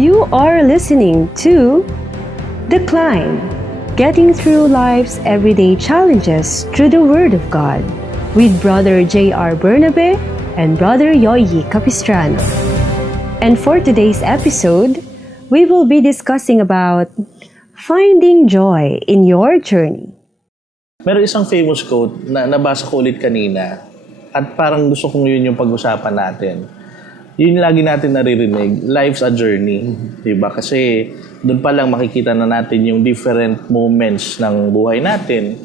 You are listening to The Climb, getting through life's everyday challenges through the Word of God, with Brother J.R. Bernabe and Brother Yoyi Capistrano. And for today's episode, we will be discussing about finding joy in your journey. Meron isang famous quote na nabasa ko ulit kanina at parang gusto kong yun yung pag-usapan natin. Yun lagi natin naririnig, life's a journey. Diba? Kasi doon pa lang makikita na natin yung different moments ng buhay natin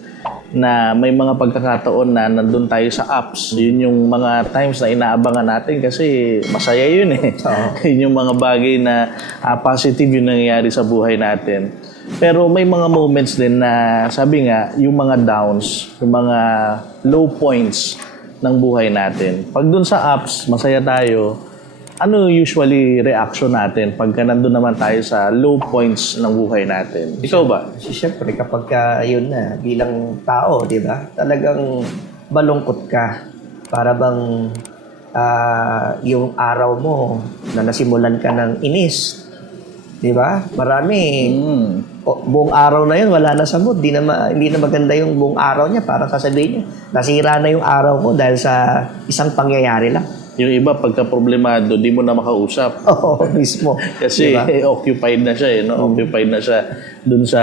na may mga pagkakataon na nandun tayo sa ups. Yun yung mga times na inaabangan natin kasi masaya yun eh. Yun yung mga bagay na positive yung nangyayari sa buhay natin. Pero may mga moments din na sabi nga, yung mga downs, yung mga low points ng buhay natin. Pag dun sa ups, masaya tayo, ano usually reaction natin pagka nandun naman tayo sa low points ng buhay natin? Ikaw ba? Siyempre, kapag yun na, bilang tao, di ba? Talagang malungkot ka. Para bang yung araw mo na nasimulan ka ng inis. Di ba? Marami. Buong araw na yun, wala na sa mood. Hindi na maganda yung buong araw niya. Para sasabihin niya, nasira na yung araw ko dahil sa isang pangyayari lang. Yung iba, pagka problemado, di mo na makausap. Oo, mismo. Kasi diba? Occupied na siya, Occupied na siya dun sa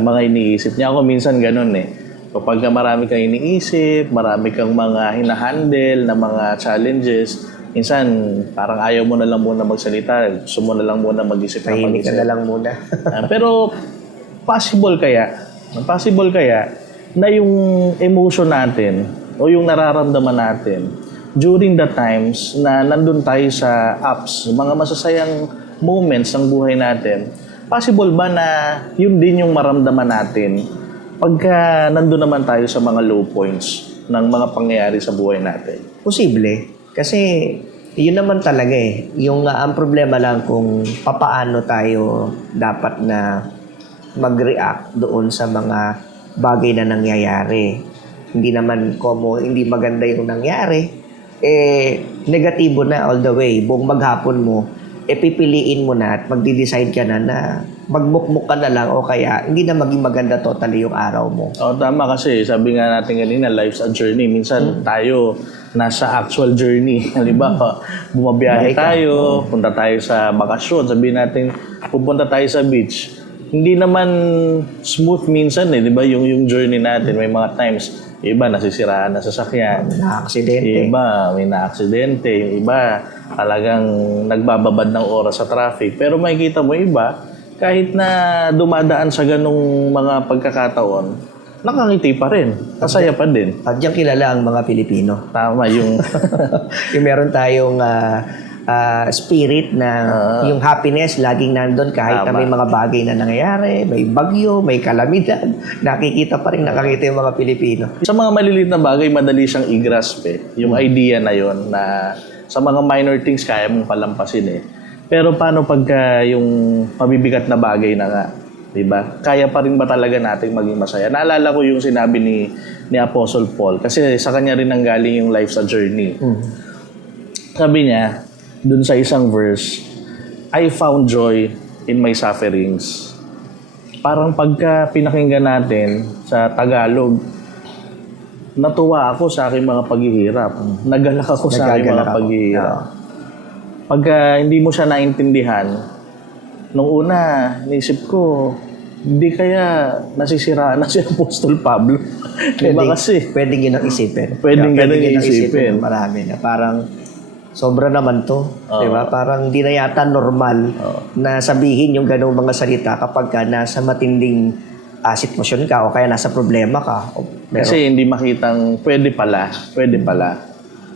mga iniisip niya. Ako minsan ganun eh. Kapag marami kang iniisip, marami kang mga hinahandle na mga challenges, minsan parang ayaw mo na lang muna magsalita, gusto mo na lang muna mag-isip. Tahimik ka na lang muna. Pero possible kaya na yung emotion natin o yung nararamdaman natin during the times na nandun tayo sa ups, mga masasayang moments ng buhay natin, possible ba na yun din yung maramdaman natin pagka nandun naman tayo sa mga low points ng mga pangyayari sa buhay natin? Posible. Kasi yun naman talaga eh. Ang problema lang kung papaano tayo dapat na mag-react doon sa mga bagay na nangyayari. Hindi naman hindi maganda yung nangyari. Negatibo na all the way. Buong maghapon mo, pipiliin mo na at magdi-decide ka na magmukmuk ka na lang o kaya hindi na maging maganda totally yung araw mo. Tama kasi. Sabi nga natin kanina, life's a journey. Minsan tayo nasa actual journey. Halimbawa, bumabiyahe tayo, punta tayo sa bakasyon, sabihin natin, pupunta tayo sa beach. Hindi naman smooth minsan di ba? Yung journey natin, may mga times, iba nasisiraan na sasakyan. Na-aksidente. Iba, may na-aksidente. Yung iba, talagang nagbababad ng oras sa traffic. Pero makikita mo iba, kahit na dumadaan sa ganong mga pagkakataon, nakangiti pa rin. Masaya pa din. At diyan kilala ang mga Pilipino. Tama, yung yung meron tayong spirit na yung happiness laging nandun kahit na may mga bagay na nangyayari, may bagyo, may kalamidad, nakikita pa rin, nakakita yung mga Pilipino. Sa mga maliliit na bagay, madali siyang i-grasp yung idea na yon na sa mga minor things kaya mong palampasin Pero paano pagka yung mabibigat na bagay na nga? Diba? Kaya pa rin ba talaga nating maging masaya? Naalala ko yung sinabi ni Apostle Paul kasi sa kanya rin nanggaling yung life's a journey. Sabi niya, dun sa isang verse, I found joy in my sufferings. Parang pagka pinakinggan natin sa Tagalog, natuwa ako sa aking mga paghihirap. Nagalak ako sa aking mga paghihirap. Pagka hindi mo siya naintindihan, nung una, naisip ko, hindi kaya nasisiraan na si Apostol Pablo. Diba kasi? Pwedeng yun ang isipin. Pwedeng isipin. Marami na. Parang, sobra naman to. Diba? Parang di na yata normal na sabihin yung ganung mga salita kapag ka nasa matinding sitwasyon ka o kaya nasa problema ka. Kasi hindi makitang pwede pala.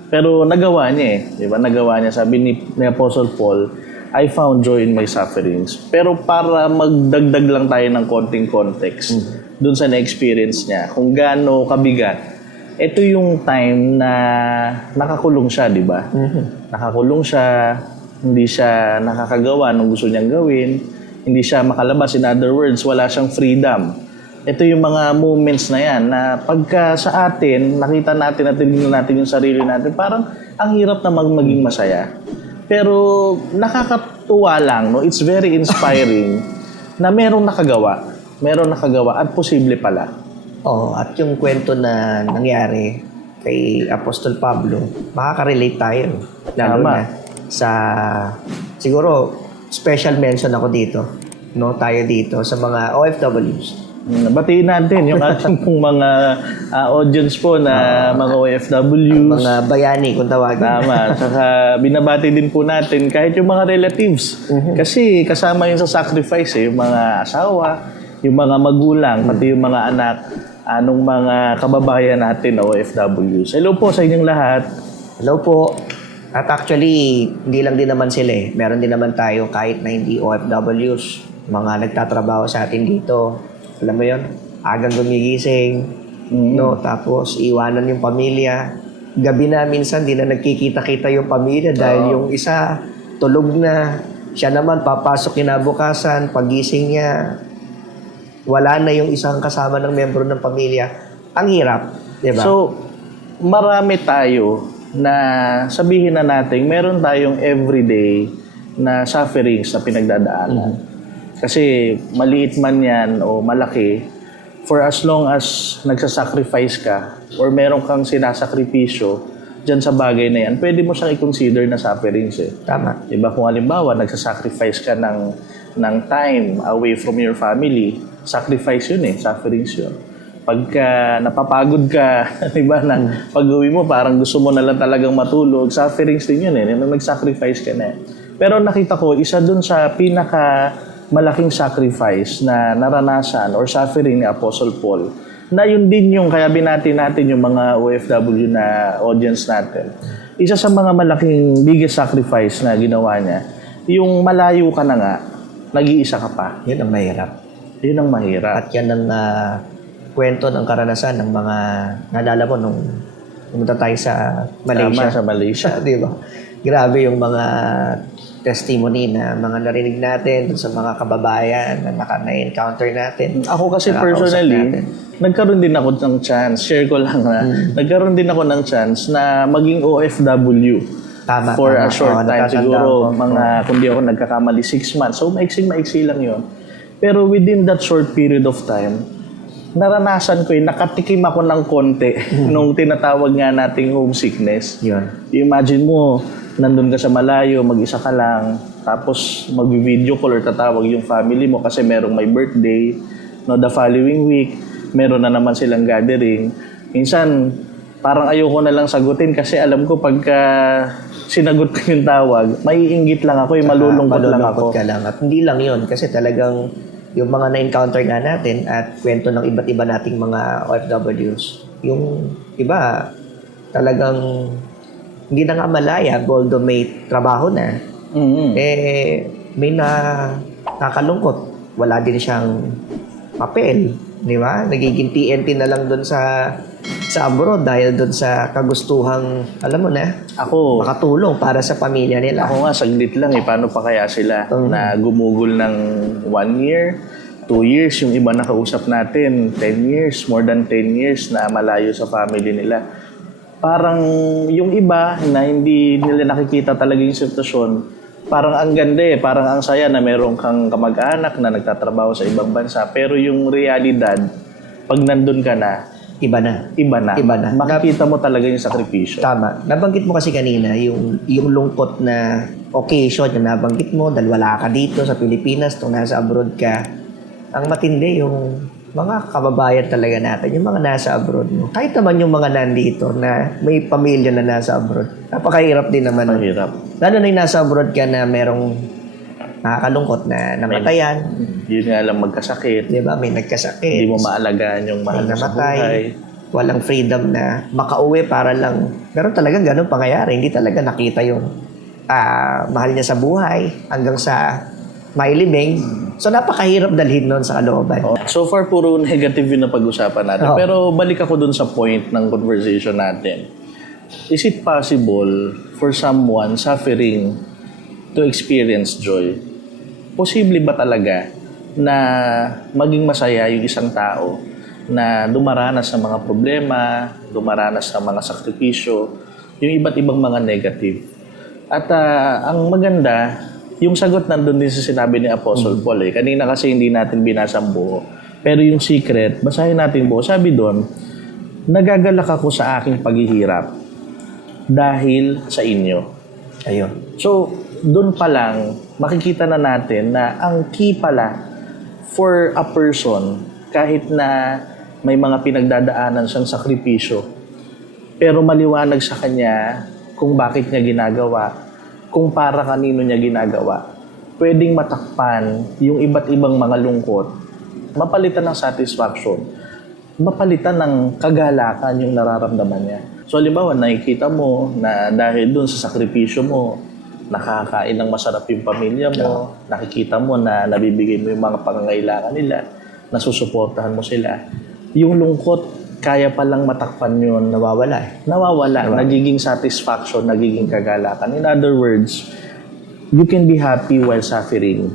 Pero nagawa niya Diba? Nagawa niya. Sabi ni Apostle Paul, I found joy in my sufferings. Pero para magdagdag lang tayo ng konting context dun sa na-experience niya, kung gaano kabigat, ito yung time na nakakulong siya, di ba? Nakakulong siya, hindi siya nakakagawa ng gusto niyang gawin, hindi siya makalabas. In other words, wala siyang freedom. Ito yung mga moments na yan na pagka sa atin, nakita natin at tingnan natin yung sarili natin, parang ang hirap na maging masaya. Pero nakakatuwa lang, no? It's very inspiring na merong nakagawa at posible pala. Oh, at yung kwento na nangyari kay Apostol Pablo, makaka-relate tayo. Lalo Tama. na sa, siguro, special mention ako dito. No, tayo dito sa mga OFWs. Batiin natin yung ating pong mga audience po na mga OFWs. Mga bayani kung tawagin. Tama. Saka binabati din po natin kahit yung mga relatives. Kasi kasama yun sa sacrifice yung mga asawa, yung mga magulang, pati yung mga anak, anong mga kababayan natin na OFWs. Hello po sa inyong lahat. Hello po. At actually, hindi lang din naman sila eh. Meron din naman tayo kahit na hindi OFWs. Mga nagtatrabaho sa atin dito. Alam mo yun? Agang gumigising. No? Tapos, iwanan yung pamilya. Gabi na minsan, di na nagkikita-kita yung pamilya dahil yung isa tulog na. Siya naman, papasok kinabukasan. Pagising niya, wala na yung isang kasama ng membro ng pamilya. Ang hirap. Diba? So, marami tayo na sabihin na natin, meron tayong everyday na sufferings na pinagdadaanan. Kasi maliit man yan o malaki, for as long as nagsasacrifice ka or meron kang sinasakripisyo dyan sa bagay na yan, pwede mo siyang i-consider na sufferings eh. Tama. Diba? Kung halimbawa, nagsasacrifice ka ng time away from your family, sacrifice yun eh, sufferings yun. Pagka napapagod ka, diba, na pag-uwi mo, parang gusto mo na lang talagang matulog, sufferings din yun eh, nag-sacrifice ka na eh. Pero nakita ko, isa dun sa pinaka malaking sacrifice na naranasan or suffering ni Apostle Paul, na yun din yung, kaya binati natin yung mga OFW na audience natin. Isa sa mga malaking biggest sacrifice na ginawa niya, yung malayo ka na nga, nag-iisa ka pa. Yun ang mahirap. Yun ang mahirap. At yan ang kwento ng karanasan ng mga naalala mo nung pumunta tayo sa Malaysia. Tama, sa Malaysia. Di ba? Grabe yung mga testimony na mga narinig natin dun sa mga kababayan na na-encounter natin. Ako kasi Nakakausap personally, natin. nagkaroon din ako ng chance, share ko lang na, nagkaroon din ako ng chance na maging OFW. Tama. For a tama. short time. Natatandaan Siguro, ko. mga, kung di ako nagkakamali, 6 months. So, maiksi lang yon. Pero within that short period of time, naranasan ko nakatikim ako ng konti nung tinatawag nga nating homesickness. Yun. Imagine mo, nandun ka sa malayo, mag-isa ka lang, tapos mag-video call or tatawag yung family mo kasi merong may birthday. No, the following week, meron na naman silang gathering. Minsan, parang ayoko na lang sagutin kasi alam ko pagka sinagot ko yung tawag, maiinggit lang ako, malulungkot lang ako. Ka lang. At hindi lang yun kasi talagang yung mga na-encounter nga natin at kwento ng iba't iba nating mga OFWs, yung iba talagang hindi na nga malaya, although may trabaho na, may nakakalungkot. Wala din siyang papel, di ba? Nagiging TNT na lang doon sa abroad dahil doon sa kagustuhang, alam mo na, Ako, makatulong para sa pamilya nila. Ako nga, saglit lang eh. Paano pa kaya sila na gumugol ng 1 year, 2 years, yung iba nakausap natin, 10 years, more than 10 years na malayo sa family nila. Parang yung iba na hindi nila nakikita talaga yung sitwasyon, parang ang ganda eh, parang ang saya na meron kang kamag-anak na nagtatrabaho sa ibang bansa. Pero yung realidad, pag nandun ka na, iba na. Makikita mo talaga yung sakripisyo. Tama. Nabanggit mo kasi kanina yung lungkot na occasion na nabanggit mo dahil wala ka dito sa Pilipinas, kung nasa abroad ka. Ang matindi yung mga kababayan talaga natin, yung mga nasa abroad mo. Kahit naman yung mga nandito na may pamilya na nasa abroad. Napakahirap din naman. Mahirap. Lalo na yung nasa abroad ka na merong nakakalungkot na namatayan. Yun nga lang magkasakit. Di ba? May nagkasakit. Hindi mo maalagaan yung mahal mo sa buhay. Walang freedom na makauwi para lang. Pero talagang ganun pangyayari. Hindi talaga nakita yung mahal niya sa buhay hanggang sa mailibing. So, napakahirap dalhin nun sa kalooban. So far, puro negative yun na pag-usapan natin. Oo. Pero balik ako dun sa point ng conversation natin. Is it possible for someone suffering to experience joy? Posible ba talaga na maging masaya yung isang tao na dumaranas ng mga problema, dumaranas ng mga sakripisyo, yung iba't ibang mga negative? At ang maganda, yung sagot nandun din sa sinabi ni Apostle Paul eh. Kanina kasi hindi natin binasa ang buo. Pero yung secret, basahin natin buo. Sabi doon, nagagalak ako sa aking paghihirap dahil sa inyo. Ayun. So, doon pa lang, makikita na natin na ang key pala for a person, kahit na may mga pinagdadaanan siyang sakripisyo, pero maliwanag sa kanya kung bakit niya ginagawa, kung para kanino niya ginagawa, pwedeng matakpan yung iba't ibang mga lungkot, mapalitan ng satisfaction, mapalitan ng kagalakan yung nararamdaman niya. So, halimbawa, nakikita mo na dahil dun sa sakripisyo mo, nakakain ng masarap yung pamilya mo, nakikita mo na nabibigay mo yung mga pangangailangan nila, nasusuportahan mo sila. Yung lungkot, kaya palang matakpan yun. Nawawala. Nagiging satisfaction, nagiging kagalakan. In other words, you can be happy while suffering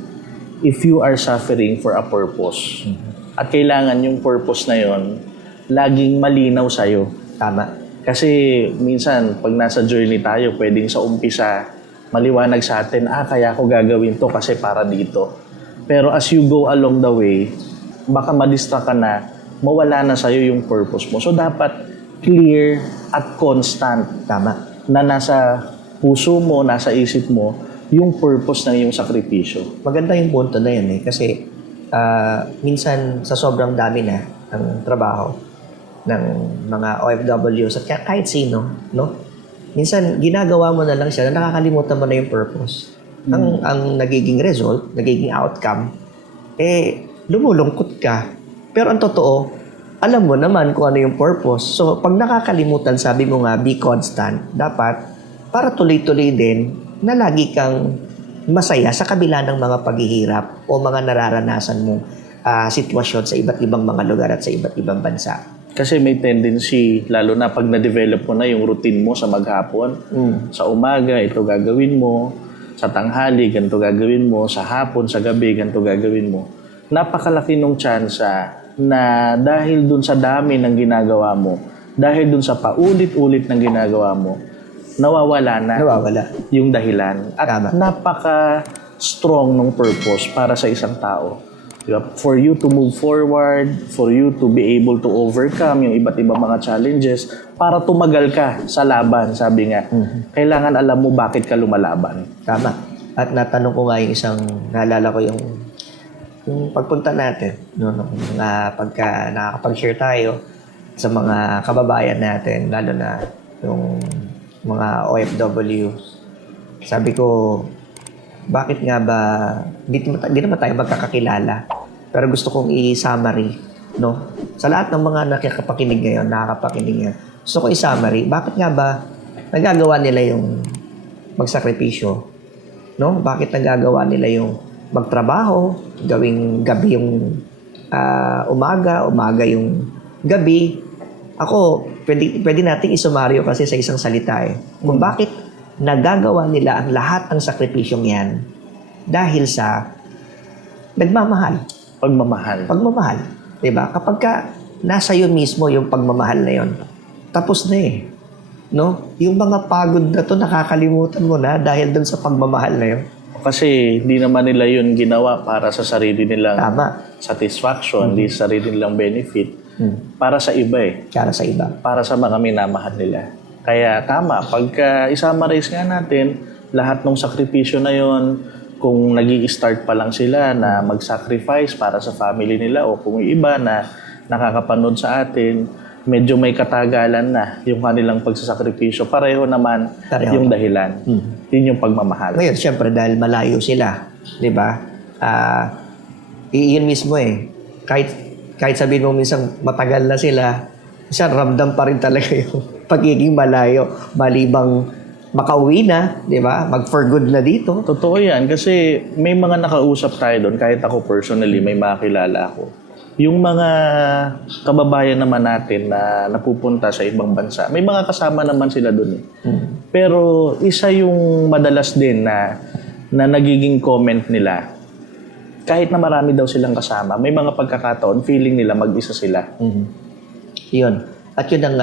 if you are suffering for a purpose. At kailangan yung purpose na yun, laging malinaw sa'yo. Tama. Kasi minsan, pag nasa journey tayo, pwedeng sa umpisa, maliwanag sa atin, kaya ako gagawin to kasi para dito. Pero as you go along the way, baka madistract ka na, mawala na sa'yo yung purpose mo. So, dapat clear at constant. Tama. Na nasa puso mo, nasa isip mo, yung purpose ng iyong sakripisyo. Maganda yung punto na yun eh. Kasi minsan sa sobrang dami na ng trabaho ng mga OFWs at kahit sino, no? Minsan, ginagawa mo na lang siya na nakakalimutan mo na yung purpose. Ang nagiging result, nagiging outcome, lumulungkot ka. Pero ang totoo, alam mo naman kung ano yung purpose. So, pag nakakalimutan, sabi mo nga, be constant. Dapat, para tuloy-tuloy din, na lagi kang masaya sa kabila ng mga paghihirap o mga nararanasan mong sitwasyon sa iba't ibang mga lugar at sa iba't ibang bansa. Kasi may tendency, lalo na pag na-develop mo na yung routine mo sa maghapon, sa umaga, ito gagawin mo, sa tanghali, ganito gagawin mo, sa hapon, sa gabi, ganito gagawin mo. Napakalaki nung tsansa na dahil dun sa dami ng ginagawa mo, dahil dun sa paulit-ulit ng ginagawa mo, nawawala yung dahilan. At napaka-strong ng purpose para sa isang tao. Diba? For you to move forward, for you to be able to overcome yung iba't ibang mga challenges, para tumagal ka sa laban, sabi nga. Kailangan alam mo bakit ka lumalaban. Tama. At natanong ko nga yung isang, naalala ko yung pagpunta natin, pagka nakakapag-share tayo sa mga kababayan natin, lalo na yung mga OFW, sabi ko, bakit nga ba, di naman tayo magkakakilala, pero gusto kong i-summary, no? Sa lahat ng mga nakakapakinig ngayon, gusto ko i-summary, bakit nga ba nagagawa nila yung magsakripisyo, no? Bakit nagagawa nila yung magtrabaho, gawing gabi yung umaga yung gabi. Ako, pwede nating isumaryo kasi sa isang salita eh. Kung bakit nagagawa nila ang lahat ng sakripisyong yan dahil sa nagmamahal. Pagmamahal. Diba? Kapag ka nasa iyo mismo yung pagmamahal na yon, tapos na eh. No? Yung mga pagod na to, nakakalimutan mo na dahil dun sa pagmamahal na yon. Kasi hindi naman nila yun ginawa para sa sarili nilang satisfaction, hindi sa sarili nilang benefit. Para sa iba eh. Para sa mga minamahal nila. Kaya tama, pagka i-summarize nga natin, lahat ng sakripisyo na yon, kung nag-i-start pa lang sila na mag-sacrifice para sa family nila o kung iba na nakakapanood sa atin, medyo may katagalan na yung kanilang pagsasakripisyo. Pareho naman yung dahilan. Yun yung pagmamahal. Ngayon, syempre, dahil malayo sila, di ba? Iyon mismo eh. Kahit sabihin mo minsan matagal na sila, minsan ramdam pa rin talaga yung pagiging malayo. Malibang makauwi na, di ba? Mag-for good na dito. Totoo yan. Kasi may mga nakausap tayo doon. Kahit ako personally, may makilala ako. Yung mga kababayan naman natin na napupunta sa ibang bansa, may mga kasama naman sila doon eh. Pero isa yung madalas din na nagiging comment nila, kahit na marami daw silang kasama, may mga pagkakataon, feeling nila mag-isa sila. Yun. At yun ang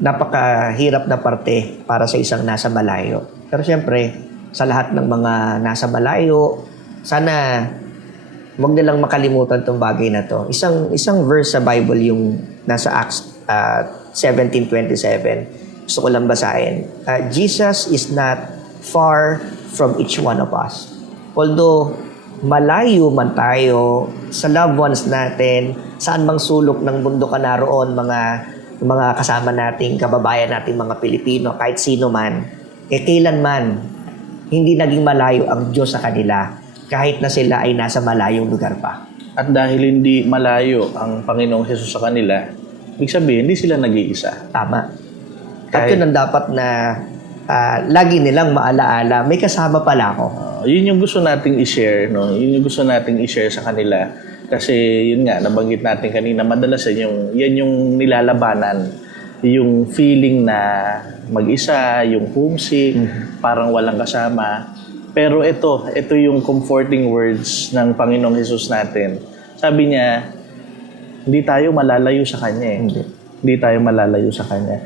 napakahirap na parte para sa isang nasa malayo. Pero syempre, sa lahat ng mga nasa malayo, sana wag nilang makalimutan tong bagay na to. Isang verse sa Bible yung nasa Acts 17:27. Gusto ko lang basahin. Jesus is not far from each one of us. Although malayo man tayo sa loved ones natin, saan mang sulok ng mundo ka naroon, mga kasama nating kababayan nating mga Pilipino, kahit sino man, kailanman hindi naging malayo ang Diyos sa kanila kahit na sila ay nasa malayong lugar pa. At dahil hindi malayo ang Panginoong Hesus sa kanila, ibig sabihin, hindi sila nag-iisa. Tama. At yun ang dapat na lagi nilang maalaala, may kasama pala ako. Yun yung gusto nating i-share, no? Yun yung gusto nating i-share sa kanila. Kasi yun nga, nabanggit natin kanina, madalas yan yung nilalabanan. Yung feeling na mag-isa, yung homesick, parang walang kasama. Pero ito yung comforting words ng Panginoong Hesus natin. Sabi niya, hindi tayo malalayo sa Kanya eh. Hindi tayo malalayo sa Kanya.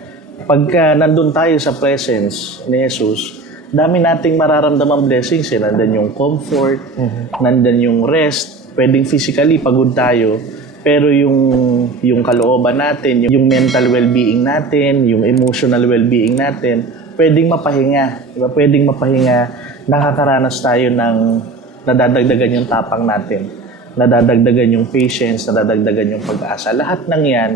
Pagka nandun tayo sa presence ni Jesus, dami nating mararamdamang blessings eh. Nandun yung comfort, nandun yung rest, pwedeng physically pagod tayo, pero yung kalooban natin, yung mental well-being natin, yung emotional well-being natin, pwedeng mapahinga. Diba? Pwedeng mapahinga, nakakaranas tayo ng nadadagdagan yung tapang natin, nadadagdagan yung patience, nadadagdagan yung pag-asa. Lahat ng yan,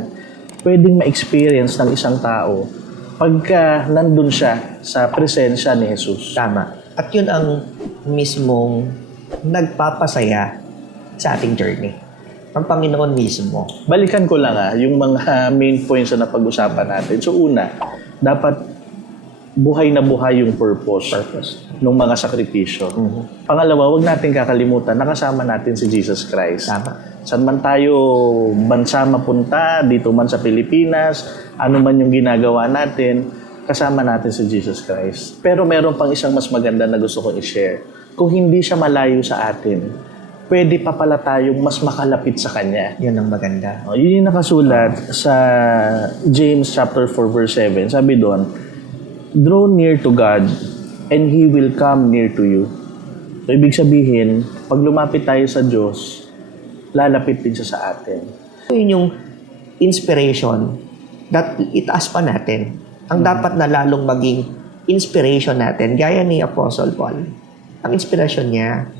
pwedeng ma-experience ng isang tao pagka nandun siya sa presensya ni Jesus. Tama. At yun ang mismong nagpapasaya sa ating journey. Ang Panginoon mismo. Balikan ko lang yung mga main points na napag-usapan natin. So una, dapat buhay na buhay yung purpose ng mga sakripisyo. Pangalawa, huwag natin kakalimutan, nakasama natin si Jesus Christ. Tama. Saan man tayo bansa mapunta, dito man sa Pilipinas, ano man yung ginagawa natin, kasama natin si Jesus Christ. Pero meron pang isang mas maganda na gusto kong i-share. Kung hindi siya malayo sa atin, pwede pa pala tayong mas makalapit sa Kanya. Yun ang maganda. Yun yung nakasulat sa James chapter 4 verse 7. Sabi doon, draw near to God and He will come near to you. So, ibig sabihin, pag lumapit tayo sa Diyos, lalapit din siya sa atin. So, yun yung inspiration that itaas pa natin. Ang dapat na lalong maging inspiration natin, gaya ni Apostle Paul. Ang inspiration niya,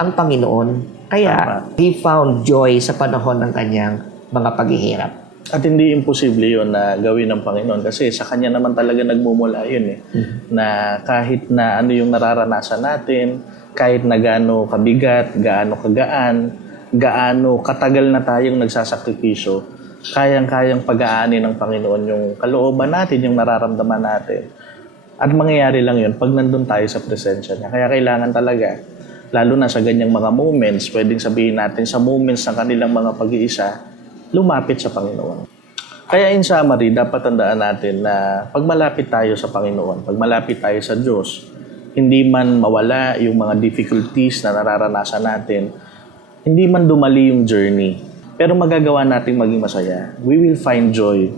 ang Panginoon. Kaya, he found joy sa panahon ng kanyang mga paghihirap. At hindi imposible yun na gawin ng Panginoon kasi sa Kanya naman talaga nagmumula yun eh. Na kahit na ano yung nararanasan natin, kahit na gaano kabigat, gaano kagaan, gaano katagal na tayong nagsasakripisyo, kayang-kayang pag-aani ng Panginoon yung kalooban natin, yung nararamdaman natin. At mangyayari lang yun pag nandun tayo sa presensya niya. Kaya kailangan talaga, lalo na sa ganyang mga moments, pwedeng sabihin natin sa moments ng kanilang mga pag-iisa, lumapit sa Panginoon. Kaya in summary, dapat tandaan natin na pag malapit tayo sa Panginoon, pag malapit tayo sa Diyos, hindi man mawala yung mga difficulties na nararanasan natin, hindi man dumali yung journey, pero magagawa nating maging masaya. We will find joy.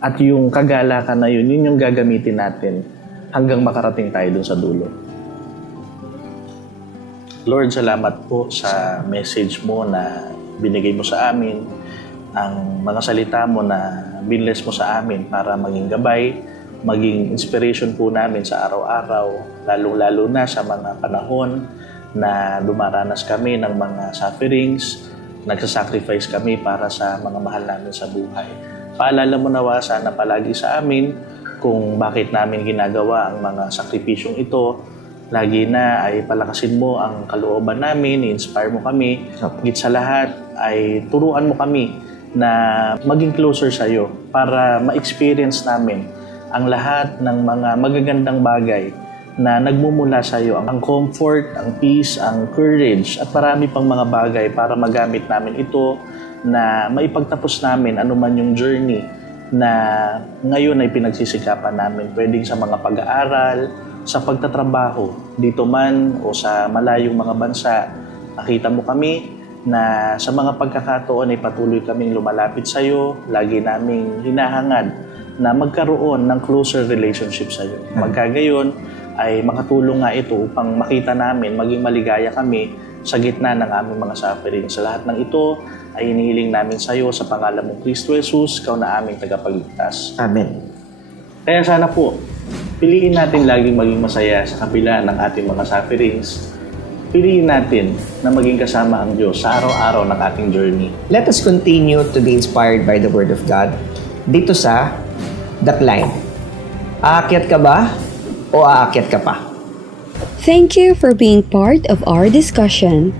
At yung kagalakan na yun yung gagamitin natin hanggang makarating tayo dun sa dulo. Lord, salamat po sa message mo na binigay mo sa amin, ang mga salita mo na binless mo sa amin para maging gabay, maging inspiration po namin sa araw-araw, lalong-lalo na sa mga panahon na dumaranas kami ng mga sufferings, nagsasacrifice kami para sa mga mahal namin sa buhay. Paalala mo nawa sana palagi sa amin kung bakit namin ginagawa ang mga sakripisyong ito. Lagi na ay palakasin mo ang kalooban namin, i-inspire mo kami. Higit sa lahat ay turuan mo kami na maging closer sa iyo para ma-experience namin ang lahat ng mga magagandang bagay na nagmumula sa iyo. Ang comfort, ang peace, ang courage at marami pang mga bagay para magamit namin ito na maipagtapos namin anuman yung journey na ngayon ay pinagsisikapan namin. Pwedeng sa mga pag-aaral, sa pagtatrabaho, dito man o sa malayong mga bansa. Nakita mo kami na sa mga pagkakataon ay patuloy kaming lumalapit sa iyo, lagi naming hinahangad na magkaroon ng closer relationship sa iyo. Magkagayon ay makatulong nga ito upang makita namin, maging maligaya kami sa gitna ng aming mga suffering. Sa lahat ng ito ay inihiling namin sa iyo sa pangalan mong Kristo Jesus, ikaw na aming tagapagligtas. Amen. Kaya sana po, piliin natin laging maging masaya sa kabila ng ating mga sufferings. Piliin natin na maging kasama ang Diyos sa araw-araw ng ating journey. Let us continue to be inspired by the Word of God dito sa The Climb. Aakyat ka ba o aakyat ka pa? Thank you for being part of our discussion.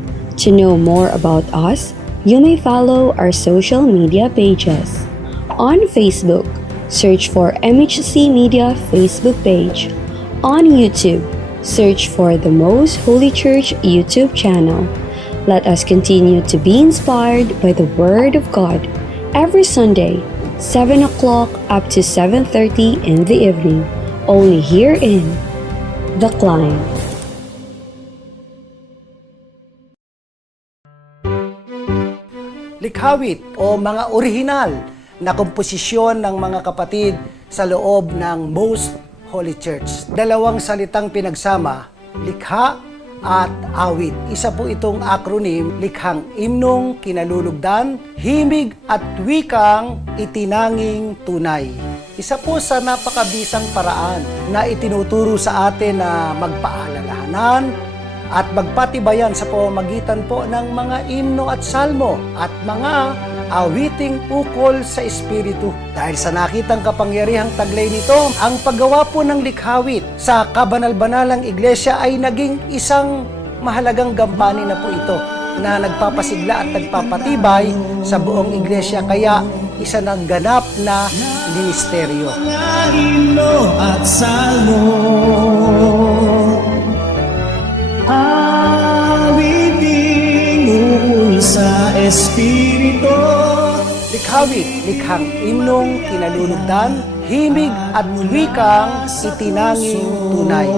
To know more about us, you may follow our social media pages. On Facebook, search for MHC Media Facebook page. On YouTube, search for the Most Holy Church YouTube channel. Let us continue to be inspired by the Word of God every Sunday, 7 o'clock up to 7:30 in the evening, only here in The Climb. Likhawit o mga orihinal na komposisyon ng mga kapatid sa loob ng Most Holy Church. Dalawang salitang pinagsama, likha at awit. Isa po itong acronym, likhang imnong kinalulugdan, himig at wikang itinanging tunay. Isa po sa napakabisang paraan na itinuturo sa atin na magpaalalahanan at magpatibayan sa pamamagitan po ng mga imno at salmo at mga awiting ukol sa Espiritu. Dahil sa nakitang kapangyarihang taglay nito, ang paggawa po ng likhawit sa kabanal-banalang iglesia ay naging isang mahalagang gampanin na po ito na nagpapasigla at nagpapatibay sa buong iglesia. Kaya isa ng ganap na ministeryo. Himno at salmo, awiting ukol sa Espiritu. Likhawit, likhang imnong kinalulugdan, himig at wikang itinanging tunay.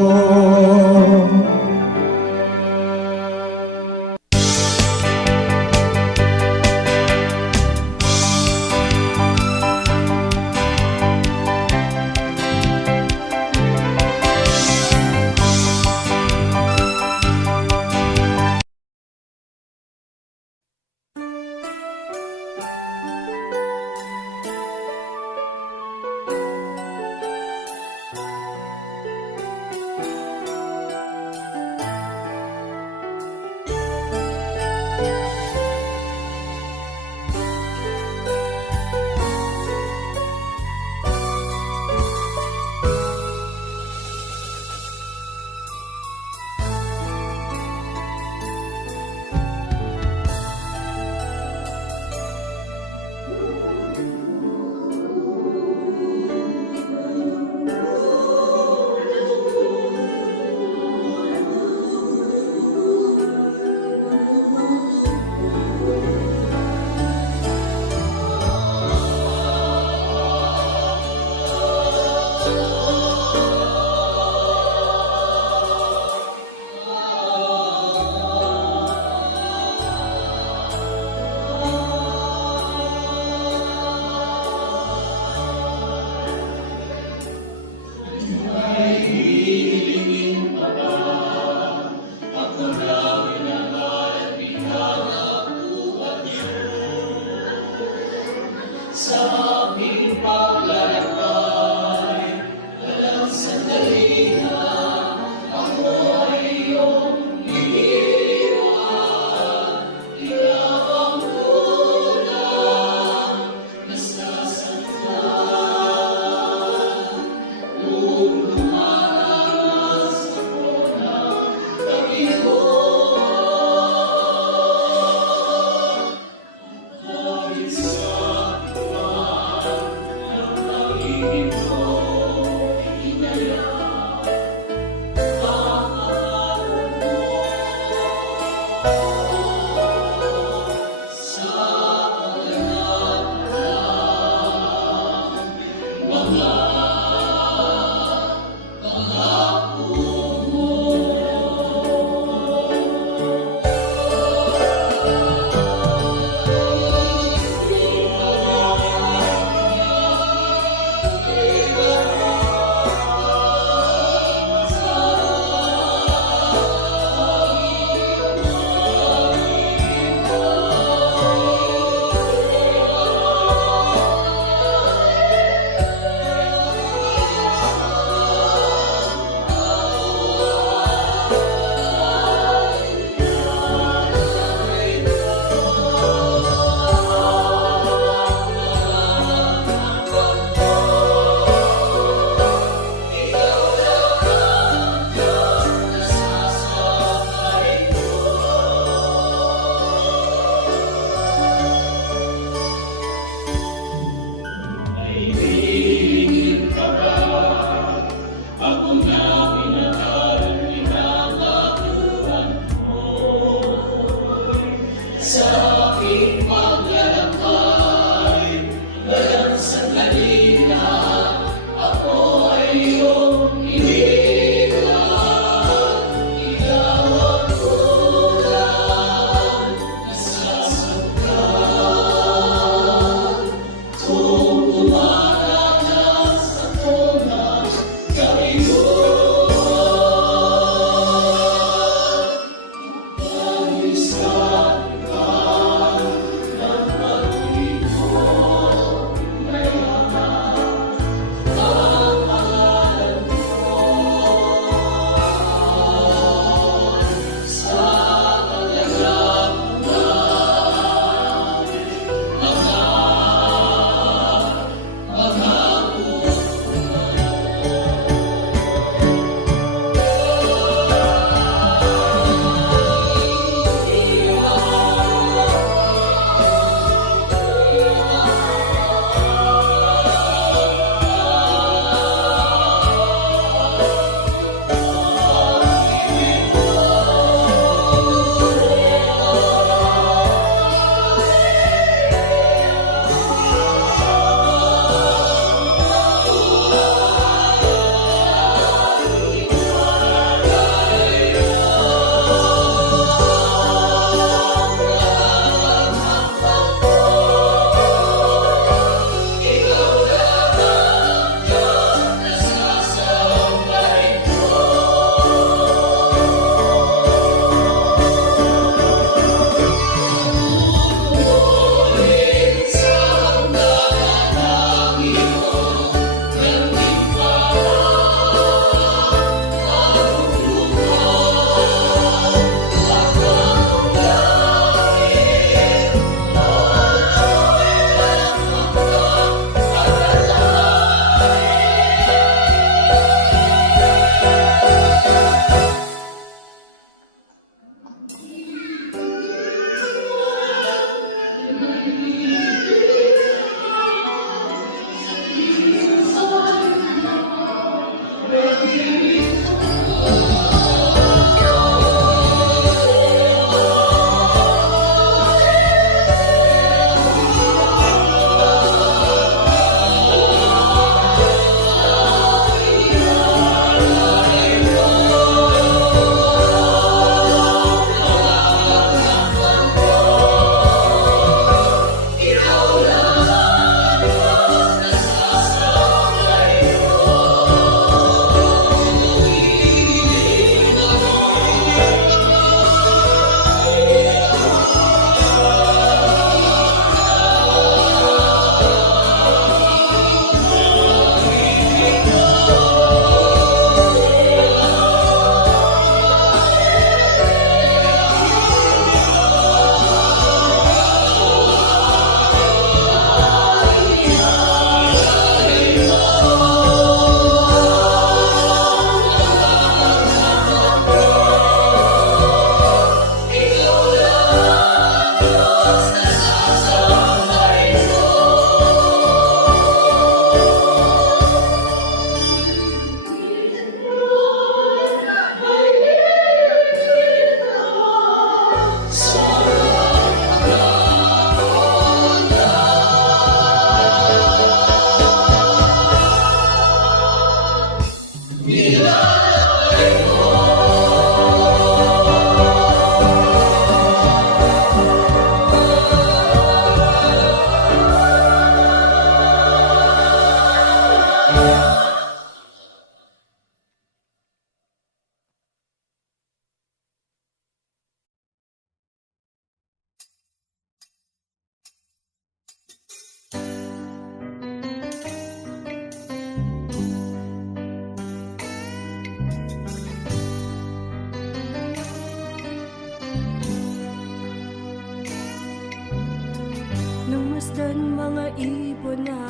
ibon na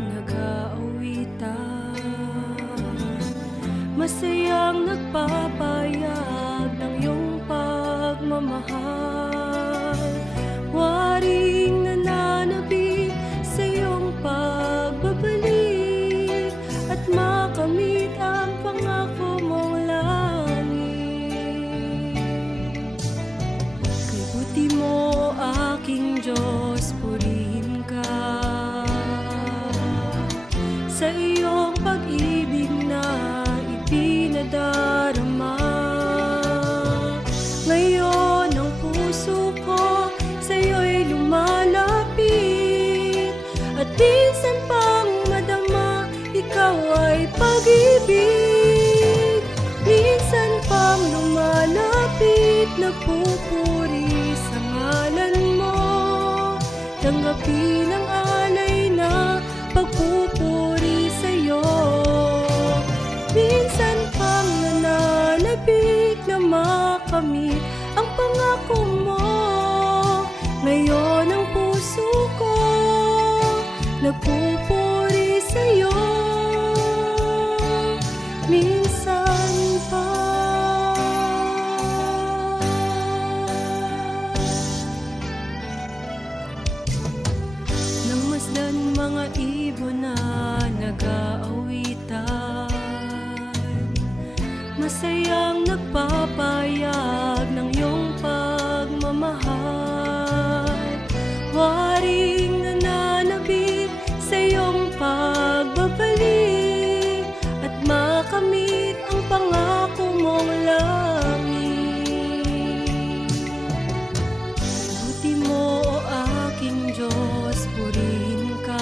nag-aawitan, masayang nagpapayag ng iyong pagmamahal. Waring nananabik sa iyong pagbabalik at makamit ang pangako mong langit. Kay buti mo, aking Diyos, purihin ka sa iyong pag-ibig na ipinadarama. Ngayon ang puso ko sa'yo'y lumalapit, at minsan pang madama ikaw ay pag-ibig. Minsan pang lumalapit, nagpupuri sa ngalan mo. Tanggapin ang alay na pagpupuri sa'yo. Minsan pang nananabik na makamit ang pangako mo. Ngayon ang puso ko nagpupuri sa'yo. Minsan pa. Nang masdan mga ibon na nag-aawitan, masayang nagpapayag ng iyong pagmamahal. Waring nananabik sa iyong pagbabalik at makamit ang pangako mong langit. Buti mo, o aking Diyos, purihin ka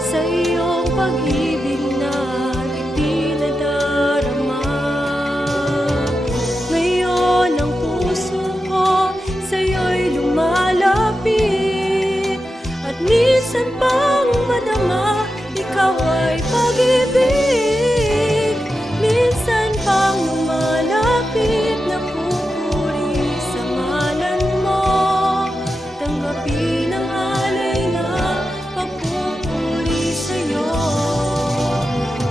sa iyong pag-ibig na ipinadarama. Ngayon ang puso ko sa'yo'y lumalapit, at minsan pang madama ikaw ay pag-ibig. Minsan pang lumalapit, napupuri sa ngalan mo. Tanggapin ang alay na pagpupuri sa'yo.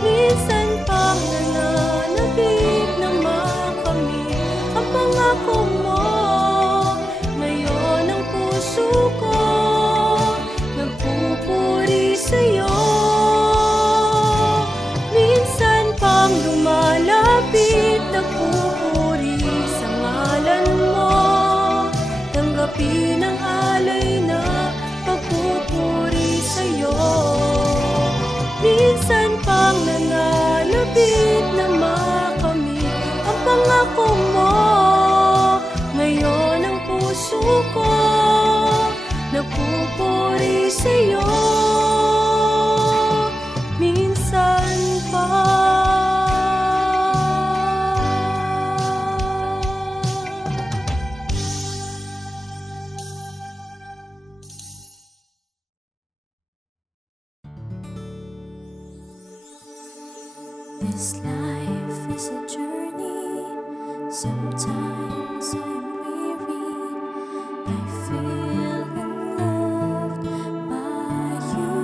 Minsan pang nananabik na makamit ang pangako mo. Ngayon ang puso ko nagpupuri sa'yo. Minsan pang lumalapit, nagpupuri sa ngalan mo. Tanggapin ang alay na pagpupuri sa'yo. Minsan pang nananabik na makamit ang pangako mo. Ngayon ang puso ko nagpupuri sa'yo. Minsan pa. This life is a journey. Sometimes I'm weary. I feel unloved by you.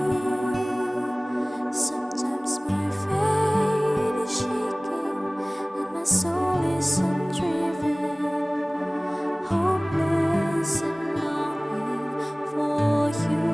Sometimes my faith is shaking and my soul is undriven, hopeless and longing for you.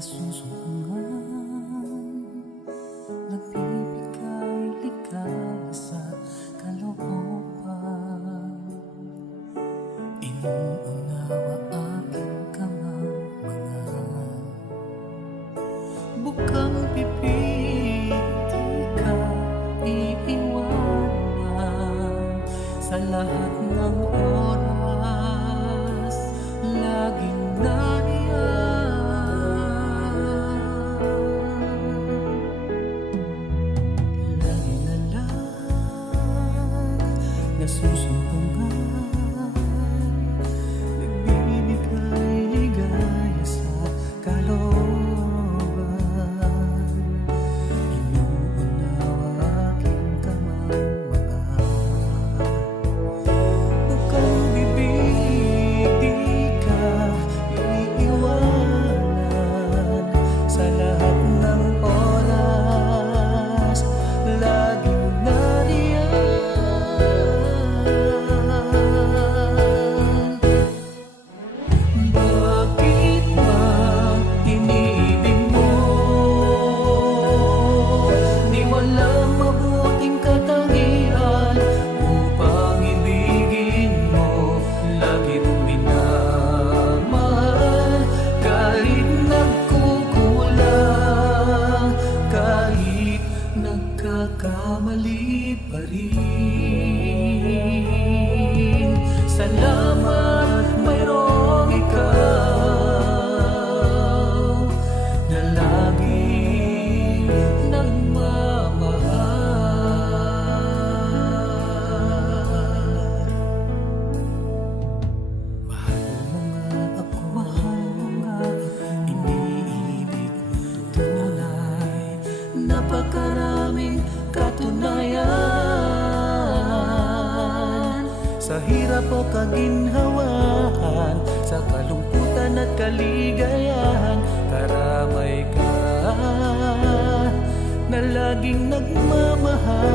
nasusumpungan, nagbibigay ligaya sa kalooban. Inuunawa aking kamangmangan, bukang bibig di ka iiwanan. Sa lahat ng oras, laging nariyan. Lagi na lang nasusumbungan, nagbibigay ligaya sa kalooban. Inuunawa aking kamangmangan, bukang bibig di ka iiwanan. Sa lahat ng oras, laging nariyan. Bakit ba iniibig mo? Di walang mabuting katangian upang ibigin mo. Lagi mong minamahal kahit nagkukulang, kahit nagkakamali pa rin. Salamat mayroong ikaw na lagi nagmamahal. Mahal mo nga ako, iniibig mo tunay. Napakaraming katunayan. Sa hirap o kaginhawahan, sa kalungkutan at kaligayahan, karamay ka na laging nagmamahal.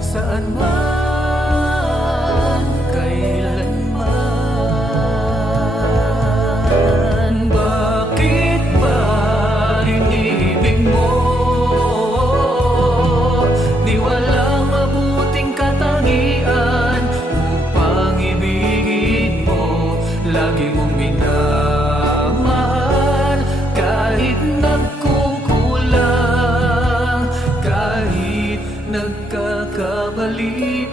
Saan man, kailanman. Bakit ba inibig mo? Di walang mabuting katangian upang ibigin mo. Lagi mong minamahal kahit nagkukulang, kahit nagkakamali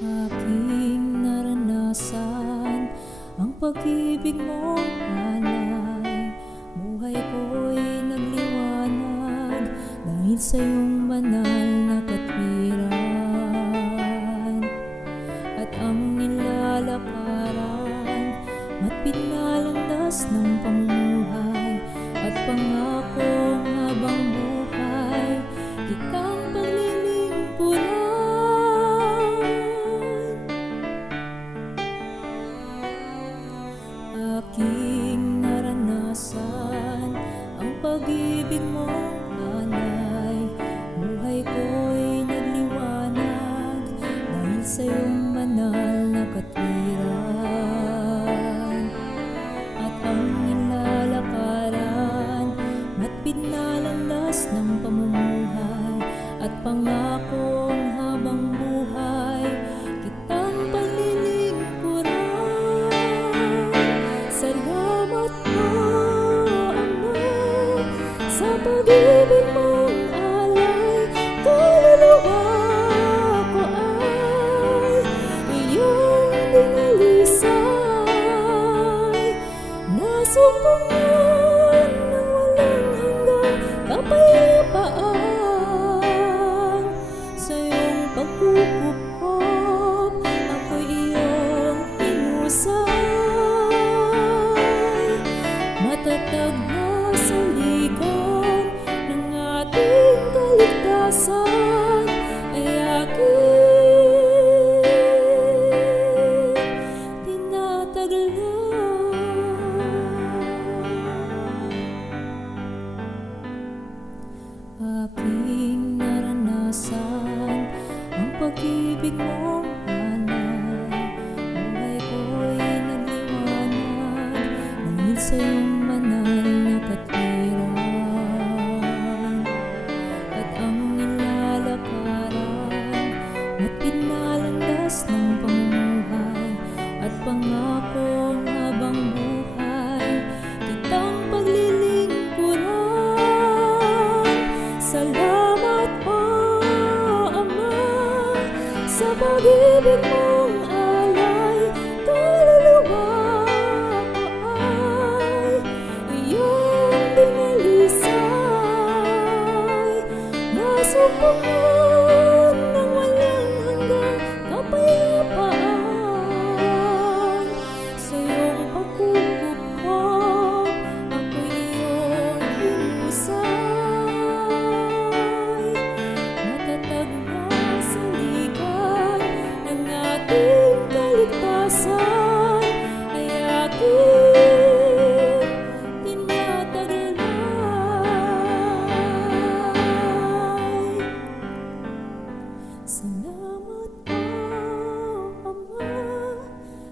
Aking naranasan ang pag-ibig mong alay. Buhay ko'y nagliwanag dahil sa iyong banal na katwiran. At ang nilalakaran, matpid na landas ng pamumuhay at pangakong habang buhay, ikang paglilingkuran. Aking naranasan ang pag-ibig mong alay. Buhay ko'y nagliwanag dahil sa iyong banal na katwiran. At ang nilalakaran, matpid na landas ng pamumuhay at pangakong habang buhay, kitang paglilingkuran. Salamat po, Ama, sa pag-ibig mong alay. Kaluluwa ko ay iyong dinalisay. Nasumpungan ng walang hanggang kapayapaan. Sa iyong pagkukuhop, ako'y iyong hinusay. Matatag na saligan ng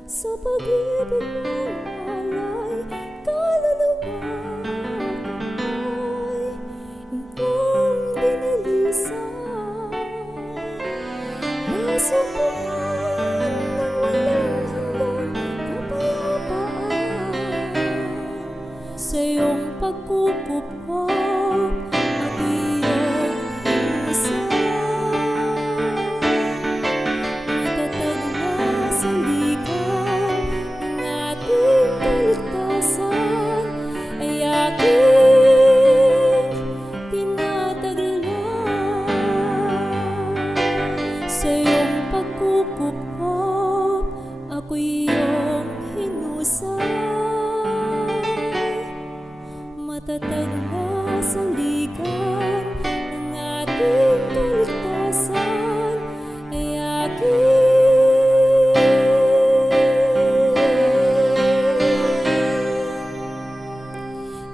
sa pag-ibig mong alay, kaluluwa ay iyong dinilisan. Nasumpukan ng walang hanggang kapayapaan, sa iyong pagkukupkop at iyong hinusan. Matatag na sandigan ng ating kaligtasan ay aking tinataglan. Sa iyong pagkukupkop ako iyong hinusay. Matatag na sandigan ng ating kaligtasan ay aking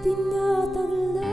tinataglan.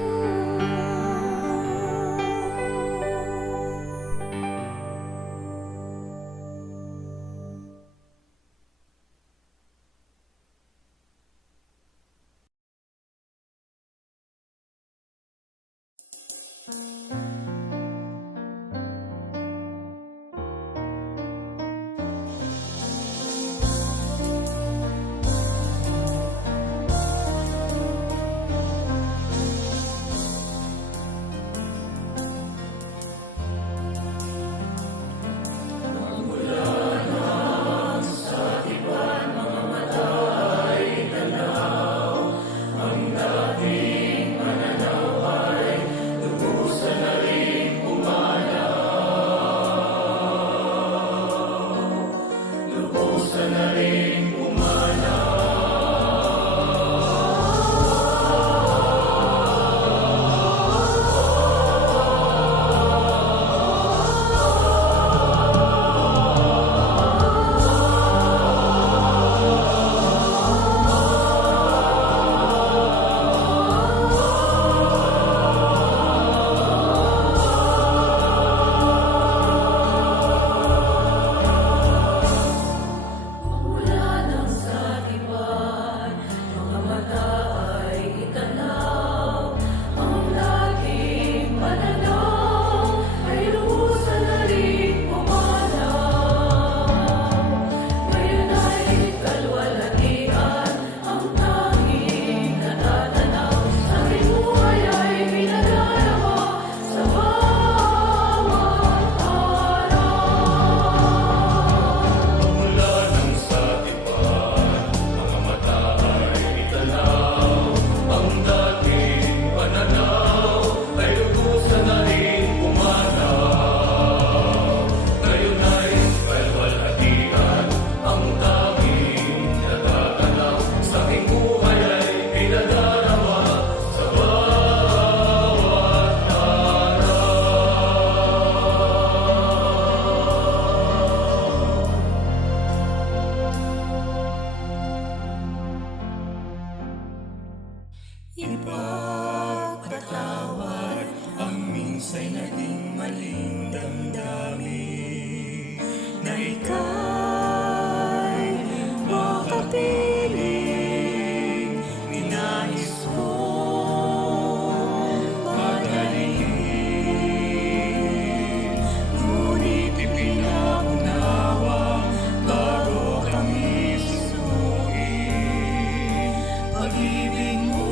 Ipagpatawad ang minsay naging maling damdamin na ika'y makapiling. Ninais kong pagalingin, ngunit ipinaunawa bago kami susuin. Pag-ibig mo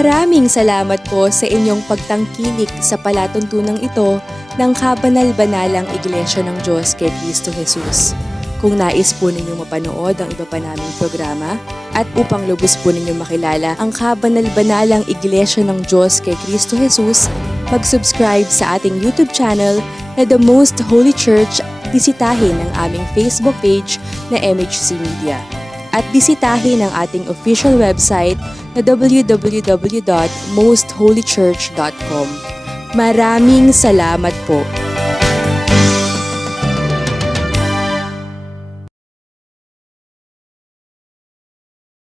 Maraming salamat po sa inyong pagtangkilik sa palatuntunang ito ng kabanal-banalang Iglesia ng Diyos kay Kristo Jesus. Kung nais po ninyong mapanood ang iba pa naming programa at upang lubos po ninyong makilala ang kabanal-banalang Iglesia ng Diyos kay Kristo Jesus, mag-subscribe sa ating YouTube channel na The Most Holy Church, bisitahin ang aming Facebook page na MHC Media. At bisitahin ang ating official website na www.mostholychurch.com. Maraming salamat po.